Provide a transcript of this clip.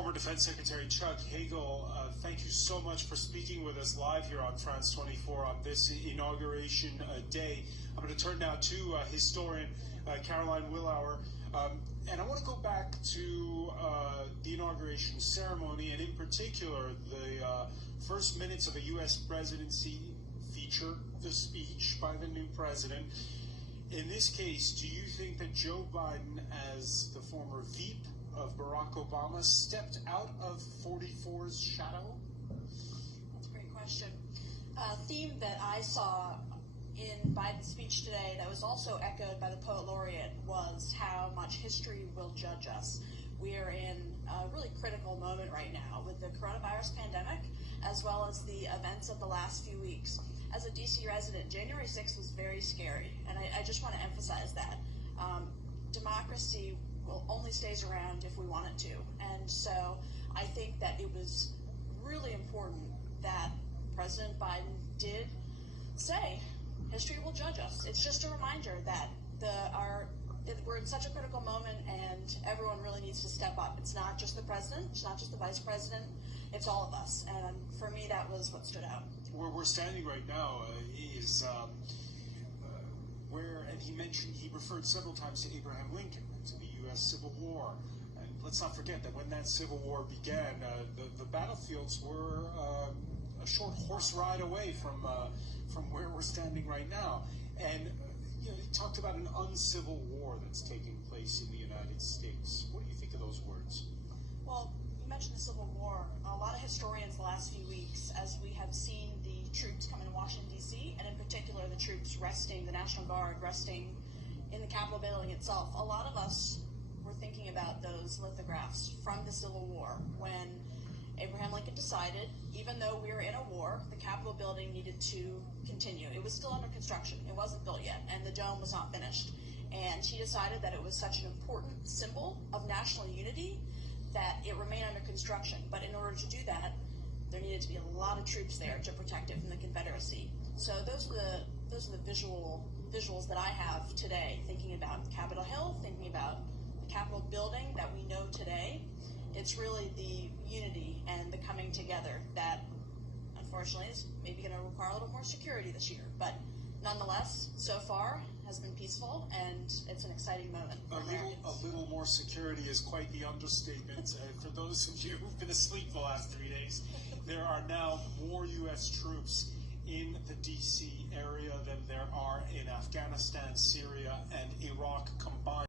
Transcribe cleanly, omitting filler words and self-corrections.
Former Defense Secretary Chuck Hagel, thank you so much for speaking with us live here on France 24 on this Inauguration Day. I'm going to turn now to historian Caroline Willauer. And I want to go back to the inauguration ceremony, and in particular, the first minutes of a U.S. presidency feature the speech by the new president. In this case, do you think that Joe Biden, as the former Veep of Barack Obama, stepped out of 44's shadow? That's a great question. A theme that I saw in Biden's speech today that was also echoed by the poet laureate was how much history will judge us. We are in a really critical moment right now with the coronavirus pandemic, as well as the events of the last few weeks. As a DC resident, January 6th was very scary, and I just want to emphasize that. Democracy only stays around if we want it to, and so I think that it was really important that President Biden did say history will judge us. It's just a reminder that we're in such a critical moment, and everyone really needs to step up. It's not just the president, it's not just the vice president, it's all of us. And for me, that was what stood out. Where we're standing right now is where, and he referred several times to Abraham Lincoln, to the U.S. Civil War. And let's not forget that when that Civil War began, the battlefields were a short horse ride away from where we're standing right now. And he talked about an uncivil war that's taking place in the United States. What do you think of those words? Well, you mentioned the Civil War. A lot of historians the last few weeks, as we have seen the troops come into Washington, D.C., and in particular the troops resting, the National Guard resting in the Capitol building itself, a lot of us were thinking about those lithographs from the Civil War when Abraham Lincoln decided, even though we were in a war, the Capitol building needed to continue. It was still under construction. It wasn't built yet, and the dome was not finished. And he decided that it was such an important symbol of national unity that it remained under construction. But in order to do that, there needed to be a lot of troops there to protect it from the Confederacy. So those are the visuals that I have today, thinking about Capitol Hill, thinking about the Capitol building that we know today. It's really the unity and the coming together that, unfortunately, is maybe going to require a little more security this year. But nonetheless, so far, has been peaceful, and it's an exciting moment for Americans. A little more security is quite the understatement. For those of you who've been asleep the last 3 days, there are now more U.S. troops in the D.C. area than there are in Afghanistan, Syria, and Iraq combined.